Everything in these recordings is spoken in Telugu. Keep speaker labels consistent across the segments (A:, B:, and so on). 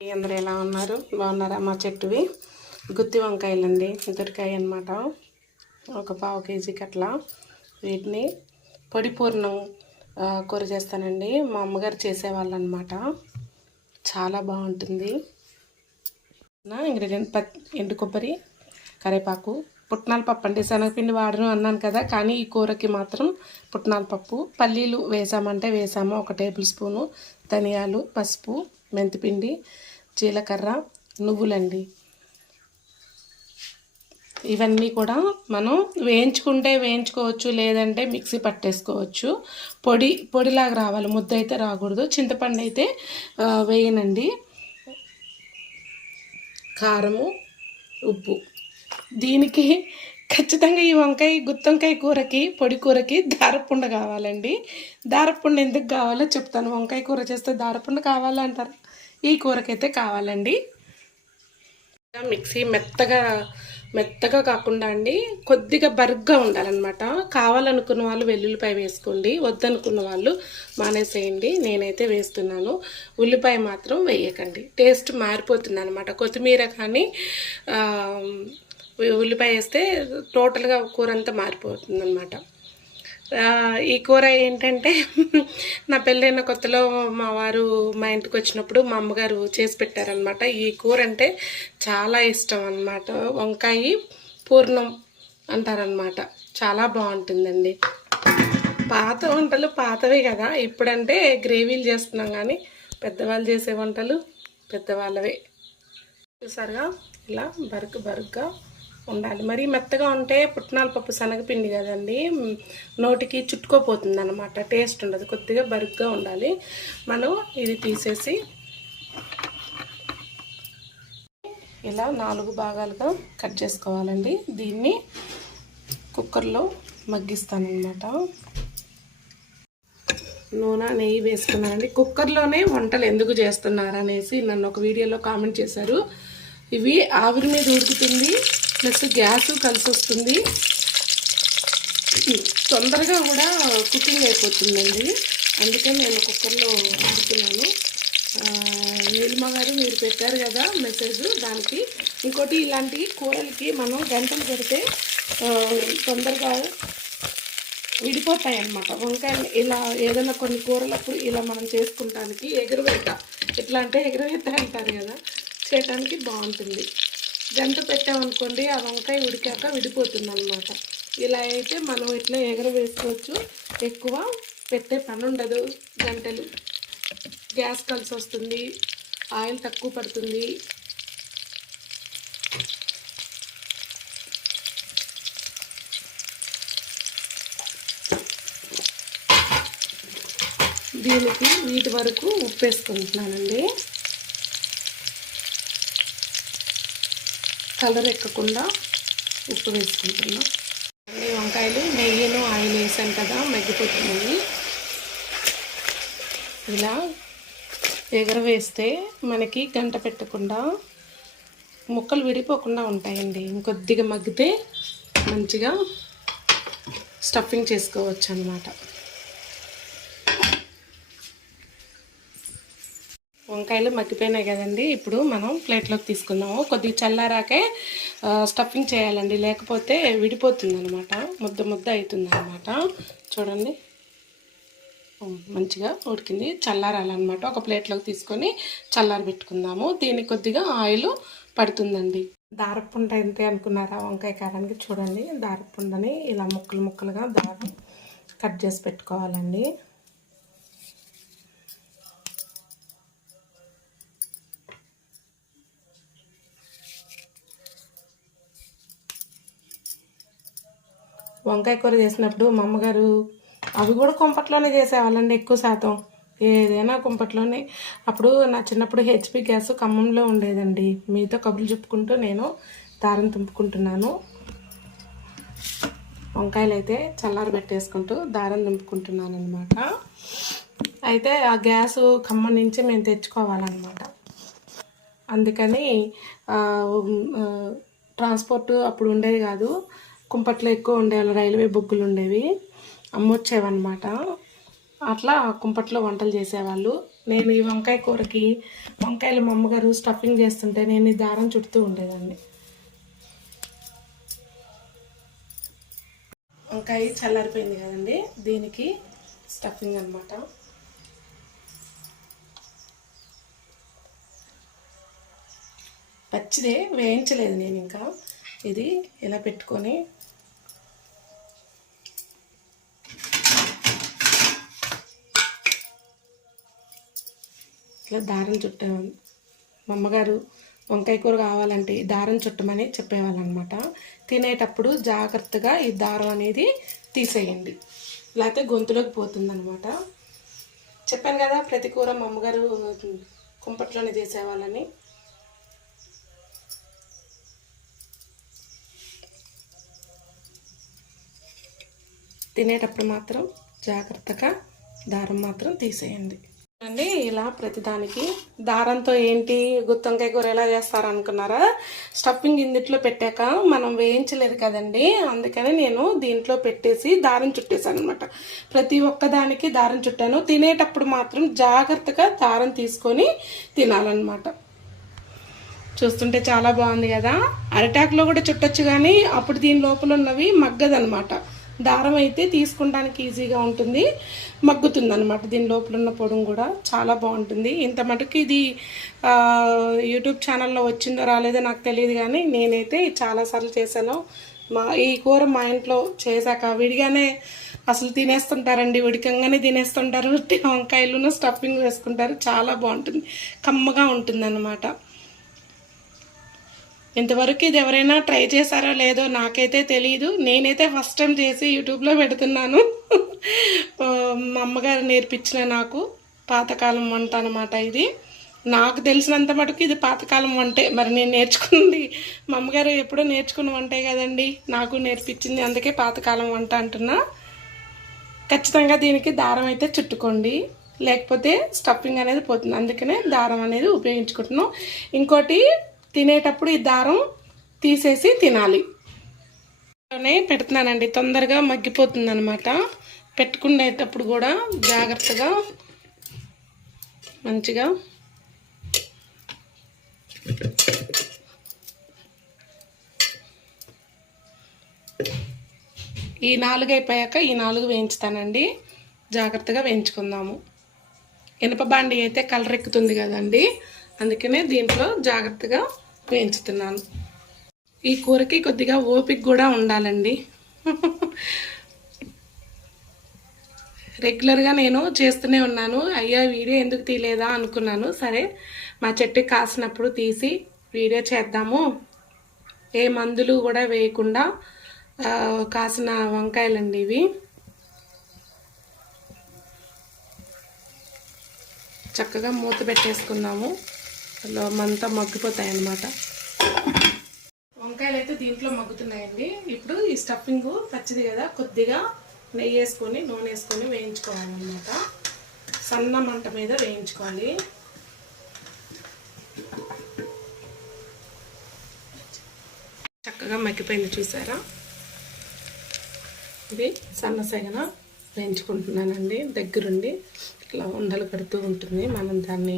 A: అందరూ ఎలా ఉన్నారు? బాగున్నారా మా చెట్టువి? గుత్తి వంకాయలండి దొరికాయి అన్నమాట. ఒక పావు కేజీకి అట్లా వీటిని పొడి పూర్ణం కూర చేస్తానండి. మా అమ్మగారు చేసేవాళ్ళు అనమాట చాలా బాగుంటుంది. ఇంగ్రీడియంట్ పత్ ఎండు కొబ్బరి కరివేపాకు పుట్నాల పప్పు అండి. శనగపిండి వాడను అన్నాను కదా కానీ ఈ కూరకి మాత్రం పుట్నాల పప్పు. పల్లీలు వేసామంటే వేసాము. ఒక టేబుల్ స్పూను ధనియాలు పసుపు మెంతిపిండి జీలకర్ర నువ్వులండి. ఇవన్నీ కూడా మనం వేయించుకుంటే వేయించుకోవచ్చు లేదంటే మిక్సీ పట్టేసుకోవచ్చు. పొడి పొడిలాగా రావాలి ముద్ద అయితే రాకూడదు. చింతపండు అయితే వేయనండి. కారము ఉప్పు. దీనికి ఖచ్చితంగా ఈ వంకాయ గుత్తొంకాయ కూరకి పొడి కూరకి దారపుండ కావాలండి. దారపుండ ఎందుకు కావాలో చెప్తాను. వంకాయ కూర చేస్తే దారపుండ కావాలంటారు. ఈ కూరకైతే కావాలండి. మిక్సీ మెత్తగా మెత్తగా కాకుండా అండి కొద్దిగా బరుగ్గా ఉండాలన్నమాట. కావాలనుకున్న వాళ్ళు వెల్లుల్లిపాయ వేసుకోండి. వద్దనుకున్న వాళ్ళు మానేసేయండి. నేనైతే వేస్తున్నాను. ఉల్లిపాయ మాత్రం వేయకండి. టేస్ట్ మారిపోతుంది అనమాట కొత్తిమీర కానీ ఆ, ఉల్లిపాయ వేస్తే టోటల్గా కూర అంతా మారిపోతుంది అనమాట ఈ కూర ఏంటంటే నా పెళ్ళైన కొత్తలో మా వారు మా ఇంటికి వచ్చినప్పుడు మా అమ్మగారు చేసి పెట్టారనమాట ఈ కూర అంటే చాలా ఇష్టం అనమాట వంకాయ పూర్ణం అంటారనమాట చాలా బాగుంటుందండి. పాత వంటలు పాతవే కదా. ఇప్పుడంటే గ్రేవీలు చేస్తున్నాం కానీ పెద్దవాళ్ళు చేసే వంటలు పెద్దవాళ్ళవే. చూసారుగా? ఇలా బరుకు బరుగ్గా ఉండాలి. మరి మెత్తగా ఉంటే పుట్నాల పప్పు శనగపిండి కదండి నోటికి చుట్టుకోపోతుంది అనమాట టేస్ట్ ఉండదు కొద్దిగా బరుగ్గా ఉండాలి. మనం ఇది తీసేసి ఇలా నాలుగు భాగాలుగా కట్ చేసుకోవాలండి. దీన్ని కుక్కర్లో మగ్గిస్తానమాట నూనె నెయ్యి వేసుకున్నానండి. కుక్కర్లోనే వంటలు ఎందుకు చేస్తున్నారు అనేసి నన్ను ఒక వీడియోలో కామెంట్ చేశారు. ఇవి ఆవిరి మీద ఉడుకుతుంది ప్లస్ గ్యాస్ కలిసి వస్తుంది తొందరగా కూడా కుకింగ్ అయిపోతుందండి. అందుకే నేను కుక్కర్లో వండుతున్నాను. నీలిమ గారు మీరు పెట్టారు కదా మెసేజ్ దానికి. ఇంకోటి ఇలాంటి కూరలకి మనం గంటలు పెడితే తొందరగా విడిపోతాయి అన్నమాట వంకాయలు ఇలా ఏదైనా కొన్ని కూరలకు ఇలా మనం చేసుకుంటానికి ఎగురువేత. ఎట్లా అంటే ఎగురువేత అంటారు కదా చేయటానికి బాగుంటుంది. గంట పెట్టామనుకోండి ఆ వంకాయ ఉడికాక విడిపోతుంది అనమాట ఇలా అయితే మనం ఇట్లా ఎగర వేసుకోవచ్చు ఎక్కువ పెట్టే పని ఉండదు గంటలు. గ్యాస్ కలిసి వస్తుంది ఆయిల్ తక్కువ పడుతుంది. దీనికి వీటి వరకు ఉప్పు వేసుకుంటున్నానండి కలర్ ఎక్కకుండా ఉప్పు వేసుకుంటున్నాం. అన్ని వంకాయలు నెయ్యిను ఆయిల్ వేసాను కదా మగ్గిపోతున్నాయి. ఇలా ఎగరవేస్తే మనకి గంట పెట్టకుండా ముక్కలు విడిపోకుండా ఉంటాయండి. ఇంకొద్దిగా మగ్గితే మంచిగా స్టఫింగ్ చేసుకోవచ్చు అన్నమాట వంకాయలు మగ్గిపోయినాయి కదండి. ఇప్పుడు మనం ప్లేట్లోకి తీసుకుందాము. కొద్దిగా చల్లారాకే స్టఫింగ్ చేయాలండి. లేకపోతే విడిపోతుంది అనమాట ముద్ద ముద్ద అవుతుంది అనమాట చూడండి మంచిగా ఉడికింది. చల్లారాలన్నమాట ఒక ప్లేట్లోకి తీసుకొని చల్లారి పెట్టుకుందాము. దీనికి కొద్దిగా ఆయిల్ పడుతుందండి. దారపుండ ఎంతే అనుకున్నారా వంకాయ కారానికి? చూడండి. దారపుండని ఇలా ముక్కలు ముక్కలుగా దారం కట్ చేసి పెట్టుకోవాలండి. వంకాయ కూర చేసినప్పుడు మా అమ్మగారు అవి కూడా కుంపట్లోనే చేసేవాళ్ళండి ఎక్కువ శాతం. ఏదైనా కుంపట్లోనే. అప్పుడు నా చిన్నప్పుడు హెచ్పి గ్యాస్ ఖమ్మంలో ఉండేదండి. మీతో కబుర్లు చెప్పుకుంటూ నేను దారం తుంపుకుంటున్నాను. వంకాయలు అయితే చల్లారి పెట్టేసుకుంటూ దారం తుంపుకుంటున్నాను అనమాట అయితే ఆ గ్యాస్ ఖమ్మం నుంచి మేము తెచ్చుకోవాలన్నమాట. అందుకని ట్రాన్స్పోర్ట్ అప్పుడు ఉండేది కాదు. కుంపట్లో ఎక్కువ ఉండేవాళ్ళు రైల్వే బొగ్గులు ఉండేవి. అమ్మొచ్చేవన్నమాట. అట్లా కుంపట్లో వంటలు చేసేవాళ్ళు. నేను ఈ వంకాయ కూరకి వంకాయలు మా అమ్మగారు స్టఫింగ్ చేస్తుంటే నేను ఈ దారం చుడుతూ ఉండేదాన్ని. వంకాయ చల్లారిపోయింది కదండి దీనికి స్టఫింగ్ అన్నమాట. పచ్చిదే వేయించలేదు నేను ఇంకా ఇది ఇలా పెట్టుకొని ఇట్లా దారం చుట్టేవాళ్ళు మా అమ్మగారు వంకాయ కూర కావాలంటే ఈ దారం చుట్టమని చెప్పేవాళ్ళు అనమాట తినేటప్పుడు జాగ్రత్తగా ఈ దారం అనేది తీసేయండి. లేకపోతే గొంతులోకి పోతుంది అనమాట చెప్పాను కదా ప్రతి కూర మా అమ్మగారు కుంపట్లోనే చేసేవాళ్ళని. తినేటప్పుడు మాత్రం జాగ్రత్తగా దారం మాత్రం తీసేయండి. అండి ఇలా ప్రతిదానికి దారంతో ఏంటి గుత్తొంకాయ కూర ఎలా చేస్తారు అనుకున్నారా స్టఫింగ్ ఇందిట్లో పెట్టాక మనం వేయించలేదు కదండి అందుకని నేను దీంట్లో పెట్టేసి దారం చుట్టేసాను అనమాట ప్రతి ఒక్క దానికి దారం చుట్టాను. తినేటప్పుడు మాత్రం జాగ్రత్తగా దారం తీసుకొని తినాలన్నమాట. చూస్తుంటే చాలా బాగుంది కదా? అరటాకులో కూడా చుట్టొచ్చు కానీ అప్పుడు దీని లోపల ఉన్నవి మగ్గదనమాట దారం అయితే తీసుకుంటానికి ఈజీగా ఉంటుంది. మగ్గుతుంది అనమాట దీని లోపల ఉన్న పొడుం కూడా చాలా బాగుంటుంది. ఇంత మటుకు ఇది యూట్యూబ్ ఛానల్లో వచ్చిందో రాలేదో నాకు తెలియదు కానీ నేనైతే చాలాసార్లు చేశాను. మా ఈ కూర మా ఇంట్లో చేశాక విడిగానే అసలు తినేస్తుంటారండి ఉడికంగానే తినేస్తుంటారు. ఉట్టి స్టఫింగ్ వేసుకుంటారు. చాలా బాగుంటుంది. కమ్మగా ఉంటుంది ఇంతవరకు ఇది ఎవరైనా ట్రై చేశారో లేదో నాకైతే తెలియదు నేనైతే ఫస్ట్ టైం చేసి యూట్యూబ్లో పెడుతున్నాను. మా అమ్మగారు నేర్పించిన నాకు పాతకాలం వంట అనమాట ఇది. నాకు తెలిసినంత మటుకు ఇది పాతకాలం వంటే. మరి నేను నేర్చుకుంది మా అమ్మగారు ఎప్పుడో నేర్చుకున్న వంటే కదండి. నాకు నేర్పించింది అందుకే పాతకాలం వంట అంటున్నా. ఖచ్చితంగా దీనికి దారం అయితే చుట్టుకోండి. లేకపోతే స్టఫింగ్ అనేది పోతుంది. అందుకనే దారం అనేది ఉపయోగించుకుంటున్నాం. ఇంకోటి తినేటప్పుడు ఈ దారం తీసేసి తినాలి. పెడుతున్నానండి. తొందరగా మగ్గిపోతుంది అనమాట పెట్టుకునేటప్పుడు కూడా జాగ్రత్తగా మంచిగా ఈ నాలుగు అయిపోయాక ఈ నాలుగు వేయించుతానండి. జాగ్రత్తగా వేయించుకుందాము. ఇనప బాండి అయితే కలర్ ఎక్కుతుంది కదండి. అందుకనే దీంట్లో జాగ్రత్తగా వేయించుతున్నాను. ఈ కూరకి కొద్దిగా ఓపిక కూడా ఉండాలండి. రెగ్యులర్గా నేను చేస్తూనే ఉన్నాను. అయ్యా వీడియో ఎందుకు తీయలేదా అనుకున్నాను. సరే మా చెట్టుకి కాసినప్పుడు తీసి వీడియో చేద్దాము. ఏ మందులు కూడా వేయకుండా కాసిన వంకాయలండి ఇవి. చక్కగా మూత పెట్టేసుకున్నాము. అందులో మంతా మగ్గిపోతాయి అన్నమాట వంకాయలు అయితే దీంట్లో మగ్గుతున్నాయండి. ఇప్పుడు ఈ స్టఫింగ్ పచ్చిది కదా కొద్దిగా నెయ్యి వేసుకొని నూనె వేసుకొని వేయించుకోవాలన్నమాట. సన్న మంట మీద వేయించుకోవాలి. చక్కగా మగ్గిపోయింది చూసారా? ఇది సన్న సగన వేయించుకుంటున్నానండి. దగ్గరుండి ఇట్లా ఉండలు కడుతూ ఉంటుంది. మనం దాన్ని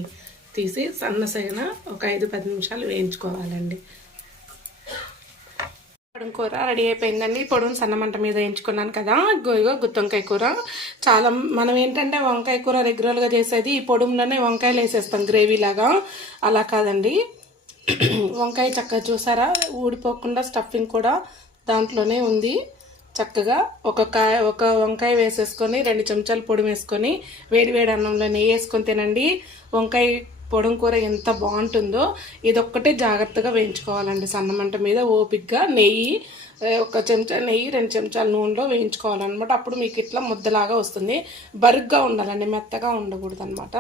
A: తీసి సన్న సగన ఒక ఐదు పది నిమిషాలు వేయించుకోవాలండి. పొడం కూర రెడీ అయిపోయిందండి. పొడుం సన్నమంట మీద వేయించుకున్నాను కదా. గోయిగో గుత్తొంకాయ కూర. చాలా మనం ఏంటంటే వంకాయ కూర రెగ్యులర్గా చేసేది ఈ పొడుంలోనే వంకాయలు వేసేస్తాం గ్రేవీ లాగా. అలా కాదండి. వంకాయ చక్కగా చూసారా? ఊడిపోకుండా స్టఫింగ్ కూడా దాంట్లోనే ఉంది. చక్కగా ఒక కాయ ఒక వంకాయ వేసేసుకొని రెండు చెంచాలు పొడి వేసుకొని వేడి వేడి అన్నంలో నెయ్యి వేసుకొని తినండి. వంకాయ పొడం కూర ఎంత బాగుంటుందో ఇదొక్కటే జాగ్రత్తగా వేయించుకోవాలండి సన్నమంట మీద ఓపిగ్గా నెయ్యి ఒక చెంచా నెయ్యి రెండు చెంచాల నూనెలో వేయించుకోవాలన్నమాట. అప్పుడు మీకు ఇట్లా ముద్దలాగా వస్తుంది. బరుగ్గా ఉండాలండి మెత్తగా ఉండకూడదు అనమాట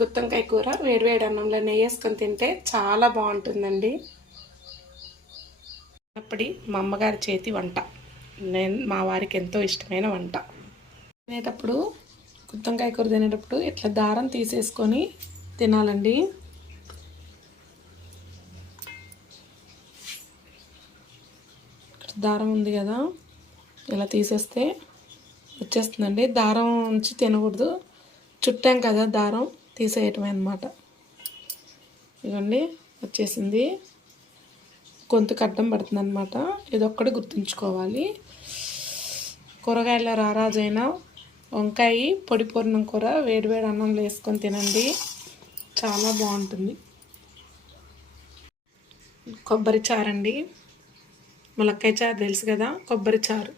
A: గుత్తంకాయ కూర వేడివేడి వేడి అన్నంలో నెయ్యి వేసుకొని తింటే చాలా బాగుంటుందండి. అప్పటి మా అమ్మగారి చేతి వంట. నేను మా వారికి ఎంతో ఇష్టమైన వంట. తినేటప్పుడు గుత్తంకాయ కూర తినేటప్పుడు ఇట్లా దారం తీసేసుకొని తినాలండి. దారం ఉంది కదా ఇలా తీసేస్తే వచ్చేస్తుందండి. దారం ఉంచి తినకూడదు. చుట్టాం కదా దారం తీసేయటమే అనమాట ఇవ్వండి వచ్చేసింది. గొంతుకు అడ్డం పడుతుంది అనమాట ఇది ఒక్కటి గుర్తుంచుకోవాలి. కూరగాయల రారాజైన వంకాయ పొడి పూర్ణం కూర వేడివేడి అన్నంలో వేసుకొని తినండి. చాలా బాగుంటుంది. కొబ్బరి చారు అండి ములక్కాయ చారు తెలుసు కదా కొబ్బరి చారు.